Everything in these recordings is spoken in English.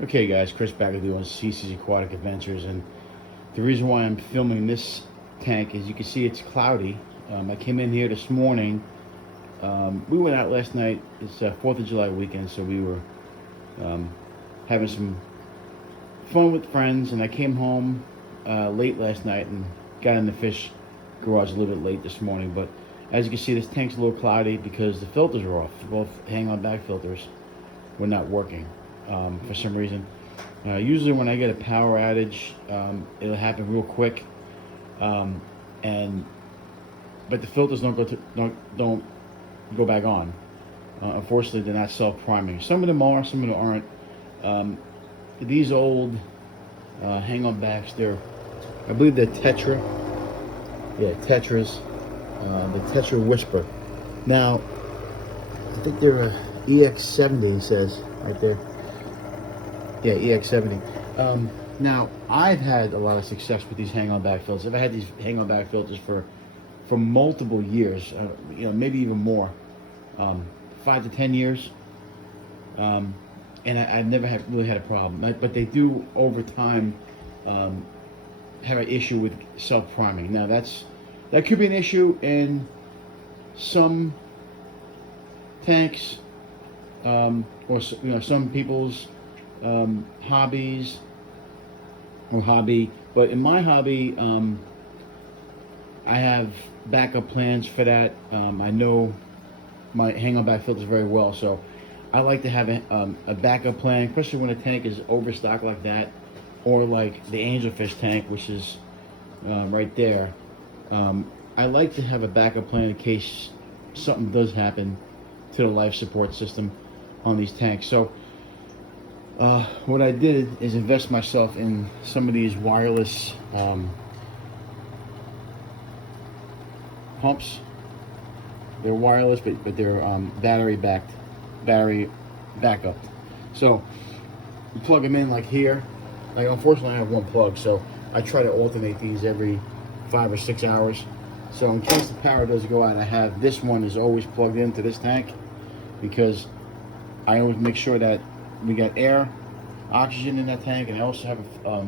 Okay guys, Chris back with you on CC's Aquatic Adventures, and the reason why I'm filming this tank is you can see it's cloudy. I came in here this morning. We went out last night. It's 4th of July weekend, so we were having some fun with friends, and I came home late last night and got in the fish garage a little bit late this morning. But as you can see, this tank's a little cloudy because the filters are off. Both hang-on back filters were not working for some reason. Usually when I get a power outage, it'll happen real quick, but the filters don't go back on. Unfortunately, they're not self-priming. Some of them are, some of them aren't. These old hang-on backs, I believe they're Tetra. Yeah, Tetras. The Tetra Whisper. Now, I think they're a EX70. It says right there. Yeah, EX70. Now, I've had a lot of success with these hang-on back filters. I've had these hang-on back filters for multiple years, maybe even more, 5 to 10 years, and I've never really had a problem. But they do, over time, have an issue with self-priming. Now, that could be an issue in some tanks, or some people's hobbies or hobby. But in my hobby, I have backup plans for that. I know my hang-on back filters very well, so I like to have a backup plan, especially when a tank is overstocked like that, or like the Angelfish Tank, which is right there. I like to have a backup plan in case something does happen to the life support system on these tanks. So what I did is invest myself in some of these wireless pumps. They're wireless, but they're battery backup. So you plug them in like here. Like, unfortunately, I have one plug, so I try to alternate these every 5 or 6 hours. So in case the power does go out, I have this one is always plugged into this tank, because I always make sure that we got air, oxygen in that tank, and I also have a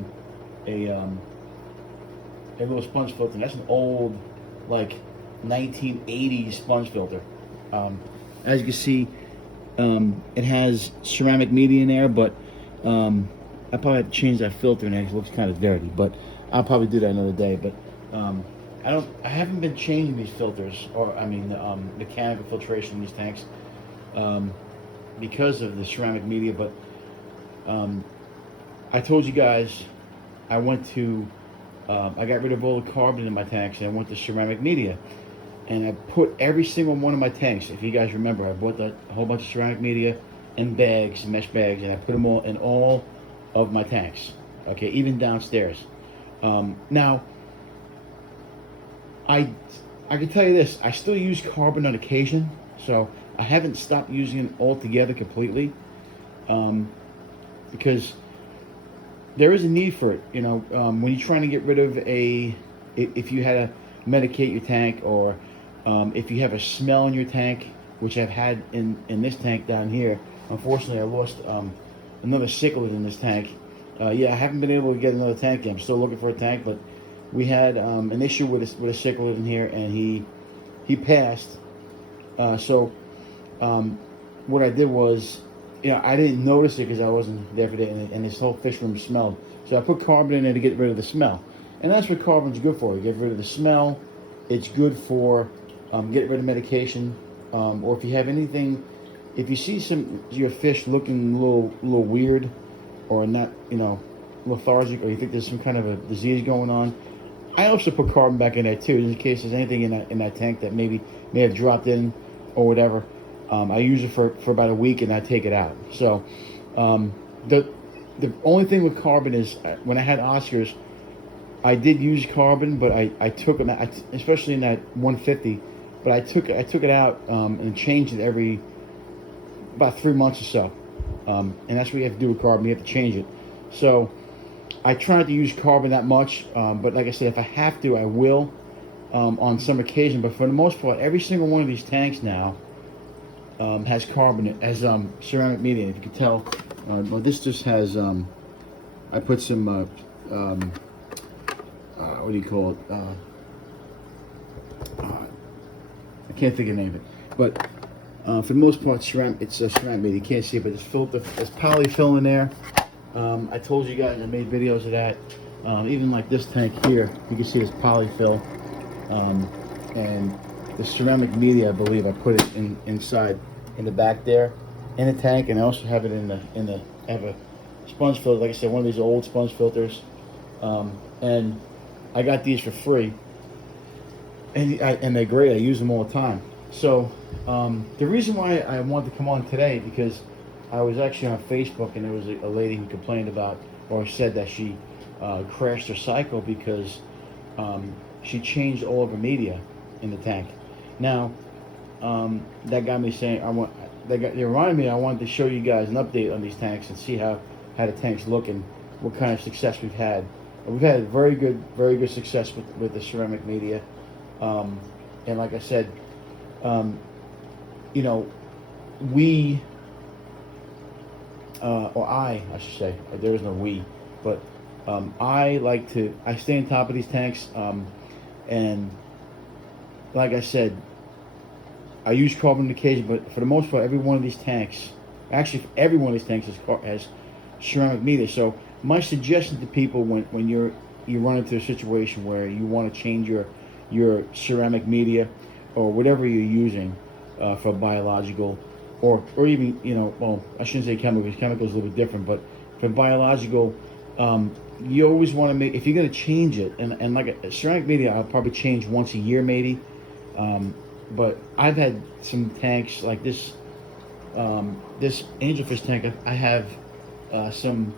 little sponge filter. That's an old, like, 1980s sponge filter. As you can see, it has ceramic media in there, but I probably have to change that filter, and it looks kind of dirty. But I'll probably do that another day. But I haven't been changing these filters, or I mean, mechanical filtration in these tanks, because of the ceramic media. But I told you guys I went to I got rid of all the carbon in my tanks, and I went to ceramic media, and I put every single one of my tanks. If you guys remember, I bought a whole bunch of ceramic media in bags, mesh bags, and I put them all in all of my tanks. Okay, even downstairs. Now, I can tell you this: I still use carbon on occasion, so I haven't stopped using it altogether completely, because there is a need for it. When you're trying to get rid of if you had to medicate your tank, or if you have a smell in your tank, which I've had in this tank down here. Unfortunately, I lost another cichlid in this tank. Yeah, I haven't been able to get another tank yet. I'm still looking for a tank, but we had an issue with a cichlid in here, and he passed. So what I did was, I didn't notice it because I wasn't there for it, and this whole fish room smelled. So I put carbon in there to get rid of the smell, and that's what carbon's good for. You get rid of the smell. It's good for getting rid of medication, or if you have anything. If you see your fish looking a little weird, or not, lethargic, or you think there's some kind of a disease going on, I also put carbon back in there too, in case there's anything in that tank that may have dropped in or whatever. I use it for about a week, and I take it out. So the only thing with carbon is, when I had Oscars, I did use carbon, but I took it, especially in that 150. But I took it out and changed it every about 3 months or so, and that's what you have to do with carbon. You have to change it. So I try not to use carbon that much, but like I said, if I have to, I will on some occasion. But for the most part, every single one of these tanks now has carbon, has ceramic media. If you can tell, Well, this just has, I put some, what do you call it? I can't think of the name of it. But for the most part, it's a ceramic made. You can't see it, but it's filter. There's polyfill in there. I told you guys I made videos of that. Even like this tank here, you can see it's polyfill. And the ceramic media, I believe, I put it inside in the back there in the tank, and I also have it in the I have a sponge filter, like I said, one of these old sponge filters, and I got these for free, and they're great. I use them all the time. So the reason why I wanted to come on today, because I was actually on Facebook, and there was a lady who complained about, or said that she crashed her cycle because she changed all of her media in the tank. Now that got me saying it reminded me I wanted to show you guys an update on these tanks and see how the tanks look and what kind of success we've had. We've had very good success with the ceramic media, and like I said, you know, we or I should say, there is no we, but I stay on top of these tanks, and like I said, I use carbon on occasion, but for the most part, every one of these tanks, actually every one of these tanks has ceramic media. So my suggestion to people when you run into a situation where you want to change your ceramic media or whatever you're using for biological or even, you know, well, I shouldn't say chemicals. Chemicals are a little bit different, but for biological, you always want to make, if you're going to change it, and like a ceramic media, I'll probably change once a year maybe. But I've had some tanks like this, this Angelfish tank. I have some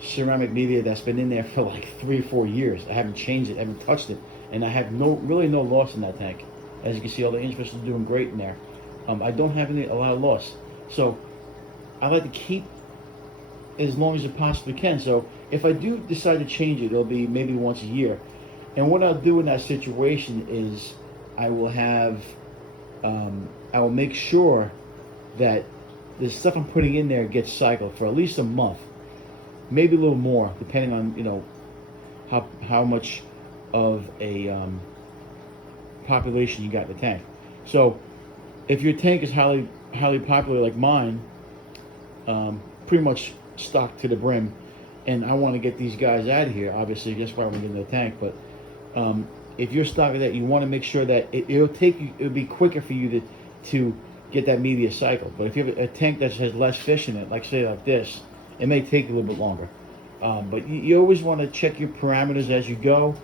ceramic media that's been in there for like 3 or 4 years. I haven't changed it, I haven't touched it, and I have really no loss in that tank. As you can see, all the Angelfish are doing great in there. I don't have a lot of loss, so I like to keep as long as I possibly can. So if I do decide to change it, it'll be maybe once a year. And what I'll do in that situation is I will make sure that the stuff I'm putting in there gets cycled for at least a month, maybe a little more, depending on, you know, how much of a population you got in the tank. So if your tank is highly popular like mine, pretty much stocked to the brim, and I want to get these guys out of here, obviously that's why we're in the tank, but if you're stocking that, you want to make sure that it'll be quicker for you to get that media cycled. But if you have a tank that has less fish in it, like say like this, it may take a little bit longer. But you always want to check your parameters as you go.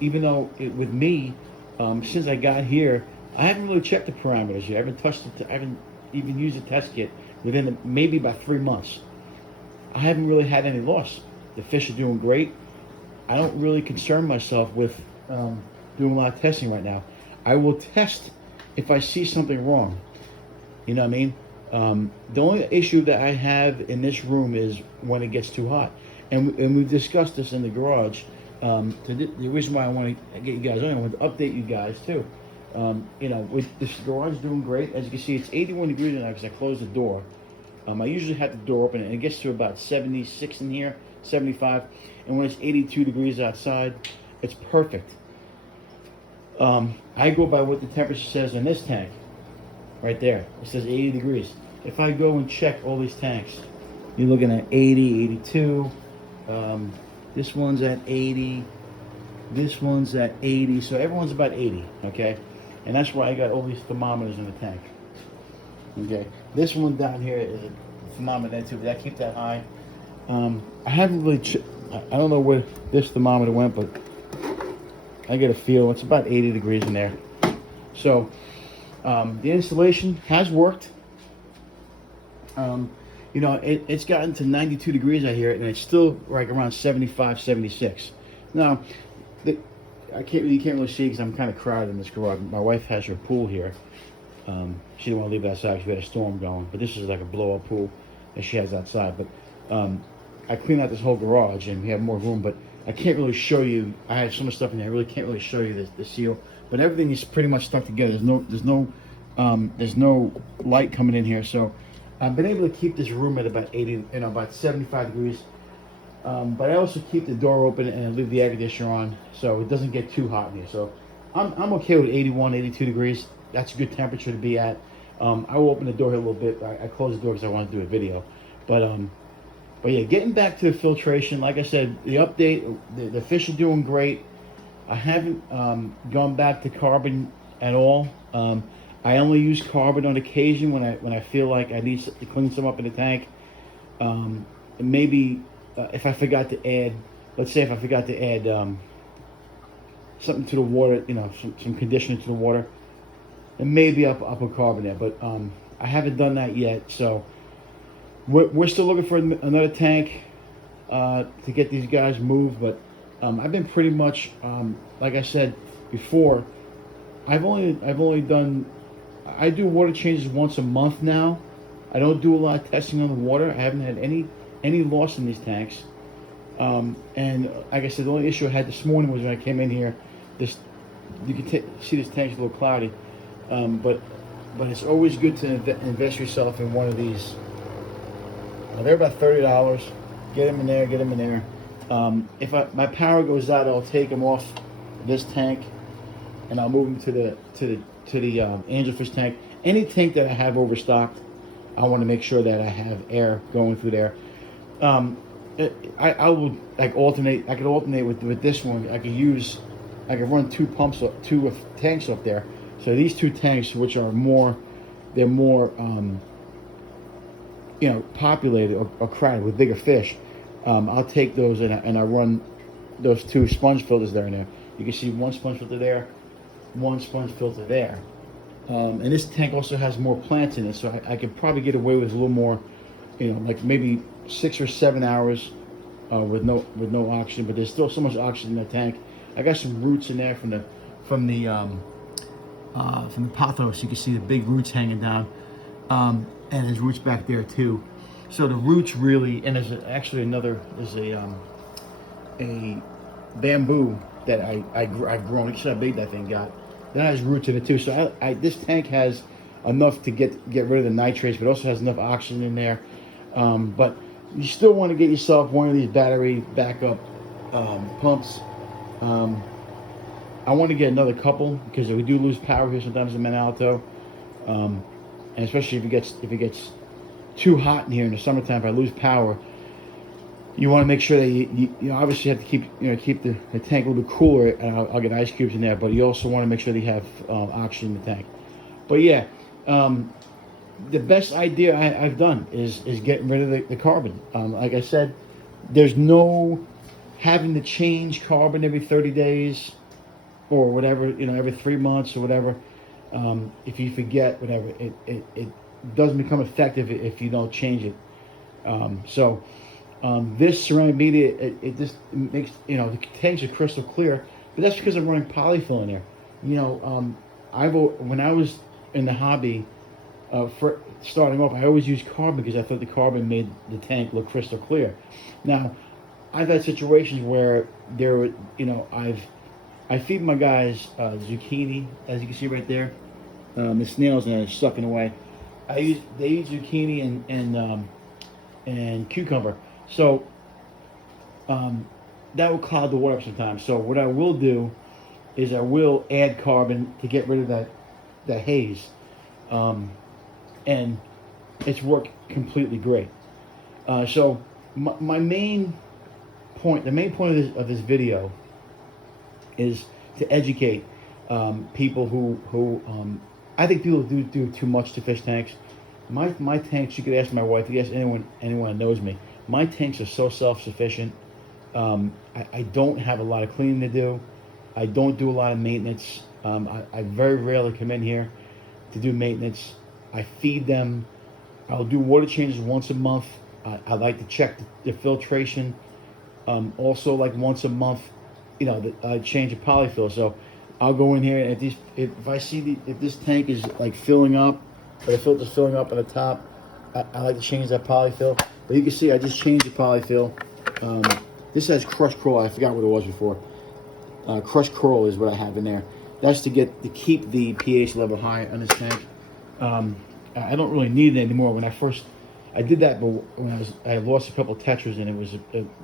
Even though with me, since I got here, I haven't really checked the parameters yet. I haven't touched it. I haven't even used a test kit within maybe about 3 months. I haven't really had any loss. The fish are doing great. I don't really concern myself with doing a lot of testing right now. I will test if I see something wrong. You know what I mean? The only issue that I have in this room is when it gets too hot. And we've discussed this in the garage. The reason why I want to get you guys on, I want to update you guys too. You know, with this garage doing great. As you can see, it's 81 degrees now because I closed the door. I usually have the door open, and it gets to about 76 in here, 75. And when it's 82 degrees outside, it's perfect. I go by what the temperature says in this tank. Right there. It says 80 degrees. If I go and check all these tanks, you're looking at 80, 82. This one's at 80. This one's at 80. So everyone's about 80, okay? And that's why I got all these thermometers in the tank. Okay. This one down here is a thermometer too, but I keep that high. I haven't really, I don't know where this thermometer went, but I get a feel. It's about 80 degrees in there. So the installation has worked. You know, it's gotten to 92 degrees out here, and it's still like around 75, 76. Now, you can't really see because I'm kind of crowded in this garage. My wife has her pool here. She didn't want to leave it outside because we had a storm going, but this is like a blow-up pool that she has outside. But I cleaned out this whole garage, and we have more room, but I can't really show you. I have so much stuff in there. I really can't really show you the seal, but everything is pretty much stuck together. There's no There's no light coming in here, so I've been able to keep this room at about 80, about 75 degrees. But I also keep the door open and leave the air conditioner on so it doesn't get too hot in here. So I'm okay with 81, 82 degrees. That's a good temperature to be at. I will open the door here a little bit. I close the door because I want to do a video. But yeah, getting back to the filtration, like I said, the update, the fish are doing great. I haven't gone back to carbon at all. I only use carbon on occasion when I feel like I need to clean some up in the tank. Maybe if I forgot to add, let's say if I forgot to add something to the water, some conditioner to the water, and maybe I'll put carbon there. But I haven't done that yet, so we're still looking for another tank to get these guys moved. But I've been pretty much, like I said before, I've only done. I do water changes once a month now. I don't do a lot of testing on the water. I haven't had any loss in these tanks. And like I said, the only issue I had this morning was when I came in here. You can see this tank's a little cloudy, but it's always good to invest yourself in one of these. They're about $30. Get them in there. Get them in there. If my power goes out, I'll take them off this tank, and I'll move them to the Angelfish tank. Any tank that I have overstocked, I want to make sure that I have air going through there. I will alternate. I could alternate with this one. I could run two tanks up there. So these two tanks, which are more populated or crowded with bigger fish, I'll take those and I run those two sponge filters there and there. You can see one sponge filter there, one sponge filter there. And this tank also has more plants in it, so I could probably get away with a little more, like maybe 6 or 7 hours with no oxygen. But there's still so much oxygen in the tank. I got some roots in there from the pothos. You can see the big roots hanging down, and there's roots back there too. So the roots really, and there's a bamboo that I've grown. You see how big that thing got. That has roots in it too. So this tank has enough to get rid of the nitrates, but also has enough oxygen in there. But you still want to get yourself one of these battery backup pumps. I want to get another couple because we do lose power here sometimes in Minnow, and especially if it gets too hot in here in the summertime. If I lose power, you want to make sure that you obviously have to keep the tank a little bit cooler, and I'll get ice cubes in there. But you also want to make sure that you have oxygen in the tank. But yeah, the best idea I've done is getting rid of the carbon. Like I said, there's no having to change carbon every 30 days or whatever, every 3 months or whatever. If you forget, whatever, it doesn't become effective if you don't change it. This ceramic media, it just makes, the tanks are crystal clear, but that's because I'm running polyfill in there. When I was in the hobby, for starting off, I always used carbon because I thought the carbon made the tank look crystal clear. Now, I've had situations where I feed my guys zucchini, as you can see right there. The snails and it's sucking away. They eat zucchini and cucumber. So that will cloud the water up sometimes. So what I will do is I will add carbon to get rid of that haze, and it's worked completely great. So my main point, the main point of this video, is to educate people who I think people do too much to fish tanks. My tanks, you could ask my wife, you could ask anyone that knows me. My tanks are so self-sufficient. I don't have a lot of cleaning to do. I don't do a lot of maintenance. I very rarely come in here to do maintenance. I feed them. I'll do water changes once a month. I like to check the filtration. Also, like once a month, I change a polyfill. So I'll go in here, and if I see if this tank is like filling up, or the filter's filling up at the top, I like to change that polyfill. But you can see I just changed the polyfill. This has crushed coral. I forgot what it was before. Crushed coral is what I have in there. That's to keep the pH level high on this tank. I don't really need it anymore. When I did that, but when I lost a couple of tetras and it was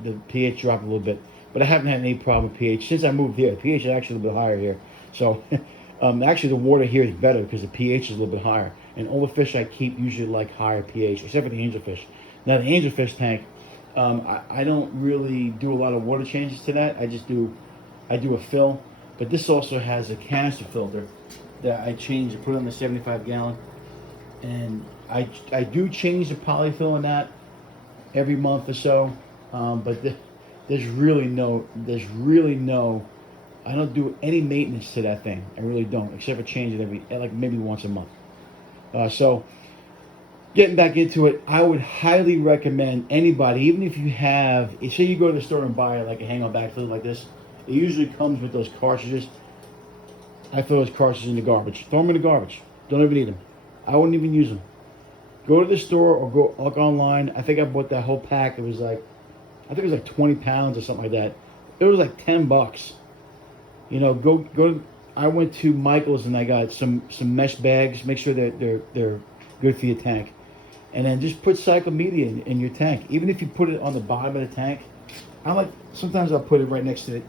the pH dropped a little bit. But I haven't had any problem with pH since I moved here. The pH is actually a little bit higher here. So actually the water here is better because the pH is a little bit higher. And all the fish I keep usually like higher pH, except for the angelfish. Now the angelfish tank, I don't really do a lot of water changes to that. I do a fill, but this also has a canister filter that I change to put on the 75-gallon. And I do change the polyfill in that every month or so, but there's really no I don't do any maintenance to that thing. I really don't, except for change it like maybe once a month. So getting back into it, I would highly recommend anybody, even if you have, say you go to the store and buy like a hang-on back fluid like this, it usually comes with those cartridges. I throw those cartridges in the garbage. Throw them in the garbage. Don't even need them. I wouldn't even use them. Go to the store or go look online. I think I bought that whole pack. It was like, I think it was like 20 pounds or something like that. It was like $10. You know, go. I went to Michael's and I got some mesh bags. Make sure that they're good for your tank, and then just put cycle media in your tank. Even if you put it on the bottom of the tank, sometimes I'll put it right next to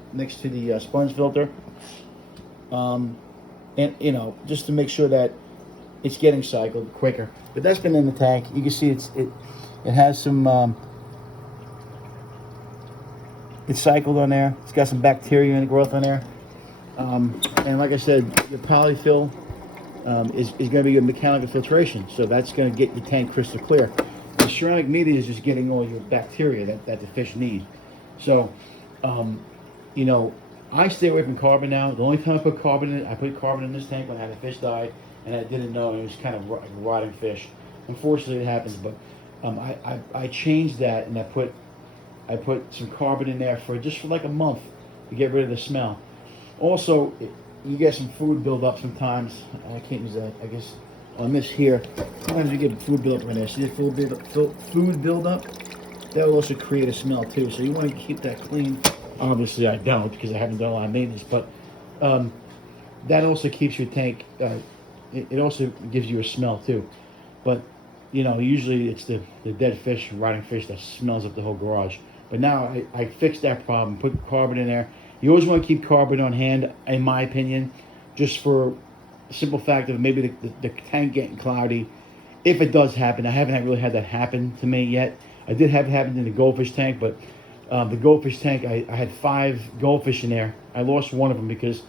the sponge filter, and you know, just to make sure that it's getting cycled quicker. But that's been in the tank. You can see it has some it's cycled on there. It's got some bacteria and growth on there. And like I said, the polyfill is going to be a mechanical filtration, so that's going to get the tank crystal clear. The ceramic media is just getting all your bacteria that the fish need. So, you know, I stay away from carbon now. The only time I put carbon in it, I put carbon in this tank when I had a fish die, and I didn't know, and it was kind of like rotting fish. Unfortunately, it happens, but I changed that, and I put some carbon in there for like a month to get rid of the smell. Also, you get some food buildup sometimes. I can't use that, I guess, on this here. Sometimes you get food buildup in there. See the food buildup? That will also create a smell too. So you want to keep that clean. Obviously, I don't because I haven't done a lot of maintenance. But that also keeps your tank. It also gives you a smell too. But you know, usually it's the dead fish, rotting fish that smells up the whole garage. But now I fixed that problem. Put carbon in there. You always want to keep carbon on hand, in my opinion, just for the simple fact of maybe the tank getting cloudy. If it does happen, I haven't really had that happen to me yet. I did have it happen in the goldfish tank, but the goldfish tank, I had 5 goldfish in there. I lost one of them because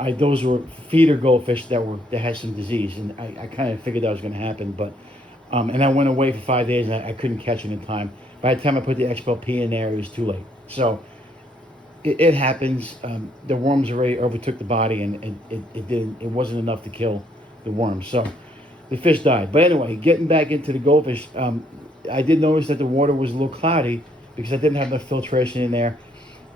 those were feeder goldfish that had some disease, and I kind of figured that was going to happen. But and I went away for 5 days, and I couldn't catch it in time. By the time I put the XLP in there, it was too late. So it happens. The worms already overtook the body, and it wasn't enough to kill the worms. So the fish died. But anyway, getting back into the goldfish, I did notice that the water was a little cloudy because I didn't have enough filtration in there,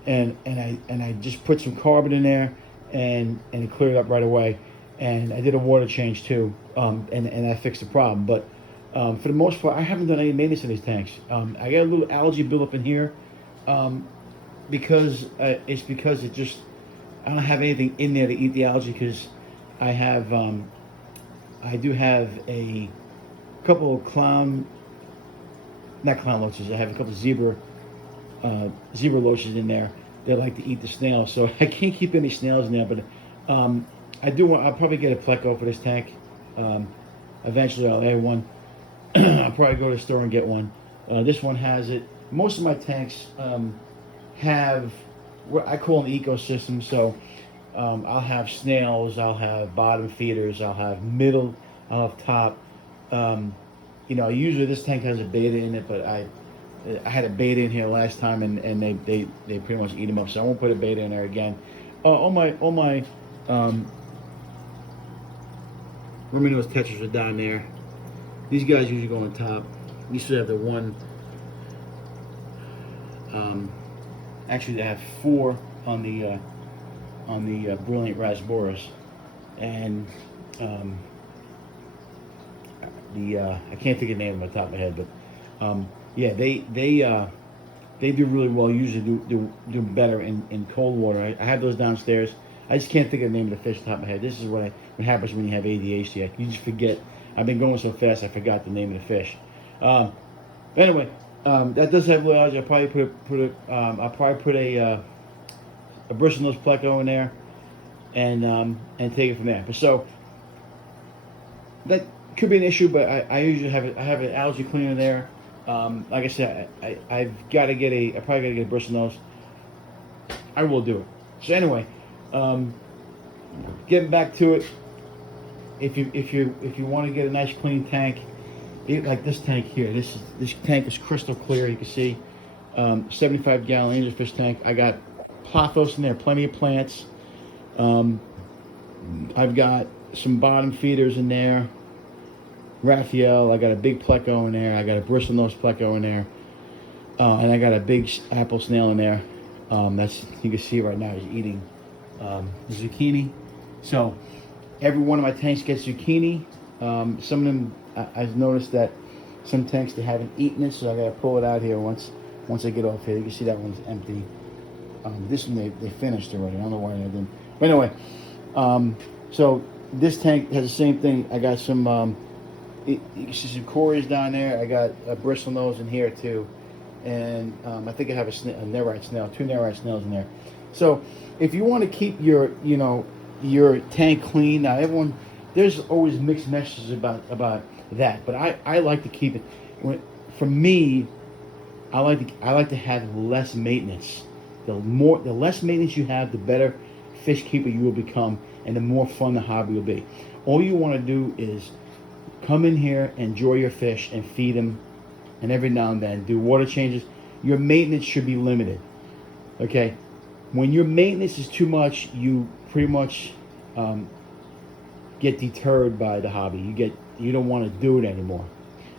and I just put some carbon in there, and it cleared up right away. And I did a water change too, and I fixed the problem. But for the most part, I haven't done any maintenance in these tanks. I got a little algae buildup in here. Because it just, I don't have anything in there to eat the algae because I do have a couple of not clown loaches. I have a couple of zebra loaches in there that like to eat the snails. So I can't keep any snails in there, but I'll probably get a pleco for this tank. Eventually I'll add one. I'll probably go to the store and get one. This one has it. Most of my tanks have what I call an ecosystem. So I'll have snails, I'll have bottom feeders, I'll have middle, I'll have top. You know, usually this tank has a beta in it, but I had a beta in here last time, and they pretty much eat them up. So I won't put a beta in there again. All my Minnow tetras are down there. These guys usually go on top. You should have the one. Actually, they have 4 on the Brilliant Rasboras, and I can't think of the name off the top of my head, but yeah, they do really well. Usually do better in cold water. I have those downstairs. I just can't think of the name of the fish off the top of my head. This is what happens when you have ADHD. You just forget I've been going so fast I forgot the name of the fish. Um, anyway, that does have lures. I'll probably put a bristlenose pleco in there and take it from there. But so that could be an issue, but I usually have an algae cleaner there. Like I said, I've got to get I probably got to get a bristlenose. I will do it. So anyway, getting back to it, if you want to get a nice clean tank, like this tank here, this tank is crystal clear. You can see 75-gallon Angelfish tank. I got pothos in there, plenty of plants. I've got some bottom feeders in there. Raphael, I got a big pleco in there. I got a bristlenose pleco in there, and I got a big apple snail in there. You can see right now he's eating zucchini. So every one of my tanks gets zucchini. Some of them I've noticed that some tanks they haven't eaten it, so I gotta pull it out here once I get off here. You can see that one's empty. This one they finished already. I don't know why they didn't. But anyway, so this tank has the same thing. I got some. You can see some cories down there. I got a bristlenose in here too, and I think I have a nerite snail, 2 nerite snails in there. So if you want to keep your tank clean, now there's always mixed messages about that, but I like to keep it. For me, I like to have less maintenance. The less maintenance you have, the better fish keeper you will become, and the more fun the hobby will be. All you want to do is come in here, enjoy your fish, and feed them, and every now and then do water changes. Your maintenance should be limited. Okay, when your maintenance is too much, you pretty much get deterred by the hobby. You don't want to do it anymore.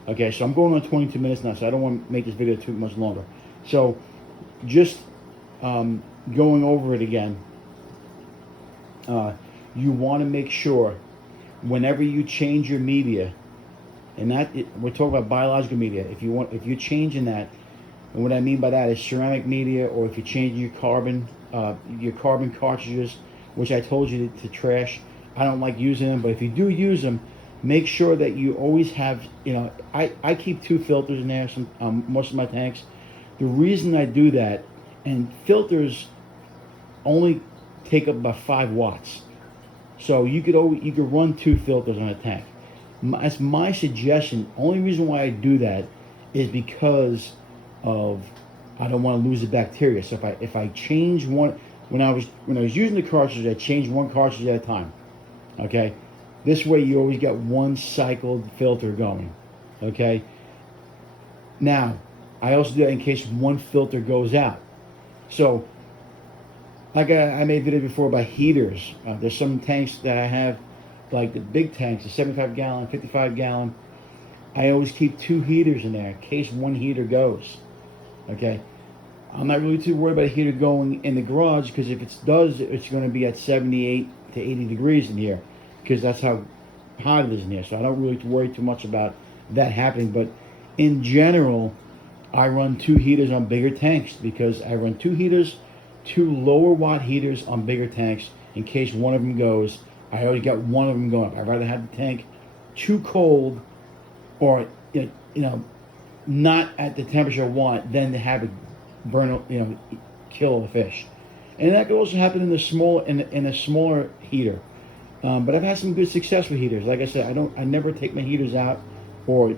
Okay, so I'm going on 22 minutes now, so I don't want to make this video too much longer. So just going over it again, you want to make sure whenever you change your media, and we're talking about biological media. If you're changing that, and what I mean by that is ceramic media, or if you're changing your carbon cartridges, which I told you to trash. I don't like using them, but if you do use them, make sure that you always have. I keep 2 filters in there. Most of my tanks. The reason I do that, and filters only take up about 5 watts. So you could run 2 filters on a tank. That's my suggestion. Only reason why I do that is because of I don't want to lose the bacteria. So if I change one, when I was using the cartridge, I changed 1 cartridge at a time. Okay, this way you always got 1 cycled filter going. Okay. Now I also do that in case 1 filter goes out. So like I made a video before about heaters. There's some tanks that I have, like the big tanks, the 75-gallon, 55-gallon. I always keep 2 heaters in there in case 1 heater goes. Okay, I'm not really too worried about a heater going in the garage, because if it does, it's going to be at 78 to 80 degrees in here, because that's how hot it is in here. So I don't really worry too much about that happening. But in general, I run 2 heaters on bigger tanks, because I run 2 heaters, 2 lower watt heaters on bigger tanks in case one of them goes. I already got one of them going up. I'd rather have the tank too cold, or not at the temperature I want, than to have it burn, kill the fish. And that could also happen in the smaller heater. But I've had some good success with heaters. Like I said, I never take my heaters out or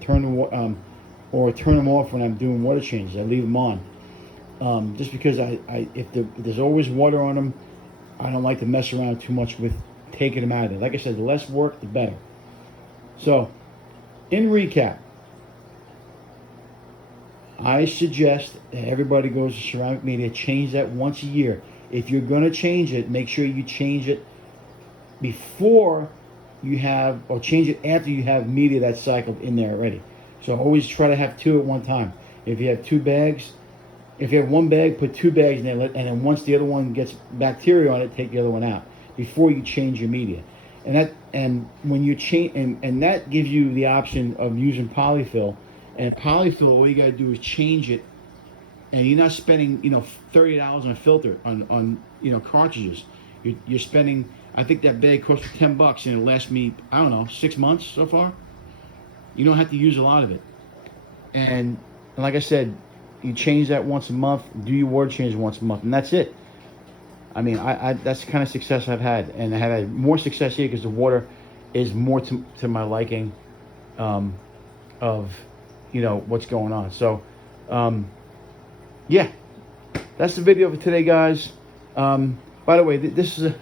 turn them off when I'm doing water changes. I leave them on, just because if there's always water on them, I don't like to mess around too much with taking them out of there. Like I said, the less work, the better. So, in recap, I suggest that everybody goes to ceramic media. Change that once a year. If you're going to change it, make sure you change it before you have, or change it after you have media that's cycled in there already. So always try to have 2 at one time. If you have 2 bags, if you have 1 bag, put 2 bags in there, and then once the other one gets bacteria on it, take the other one out before you change your media. And when you change, and that gives you the option of using polyfill. And polyfill, all you got to do is change it, and you're not spending $30 on a filter on cartridges. You're spending, I think that bag cost me $10 and it lasts me, I don't know, 6 months so far. You don't have to use a lot of it. And like I said, you change that once a month, do your water change once a month, and that's it. I mean, I that's the kind of success I've had, and I have had more success here because the water is more to my liking, of, you know, what's going on. So, yeah, that's the video for today, guys. By the way, this is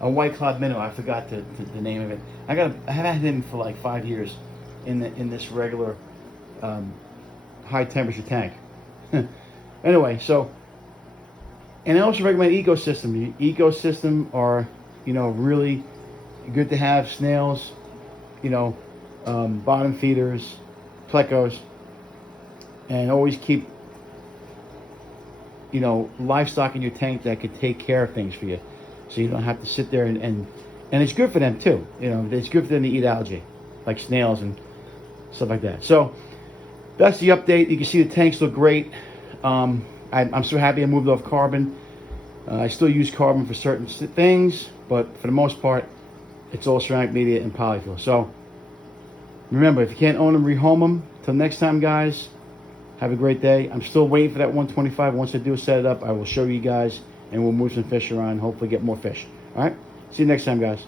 a white cloud minnow. I forgot the name of it. I have had him for like 5 years in this regular high temperature tank. Anyway, so, and I also recommend ecosystem. Ecosystem are, you know, really good to have. Snails, you know, bottom feeders, plecos, and always keep, you know, livestock in your tank that could take care of things for you, so you don't have to sit there and it's good for them too. You know, it's good for them to eat algae, like snails and stuff like that. So that's the update. You can see the tanks look great. I'm so happy I moved off carbon. I still use carbon for certain things, but for the most part, it's all ceramic media and polyfill. So remember, if you can't own them, rehome them. Till next time, guys, have a great day. I'm still waiting for that 125. Once I do set it up, I will show you guys, and we'll move some fish around, hopefully get more fish. All right? See you next time, guys.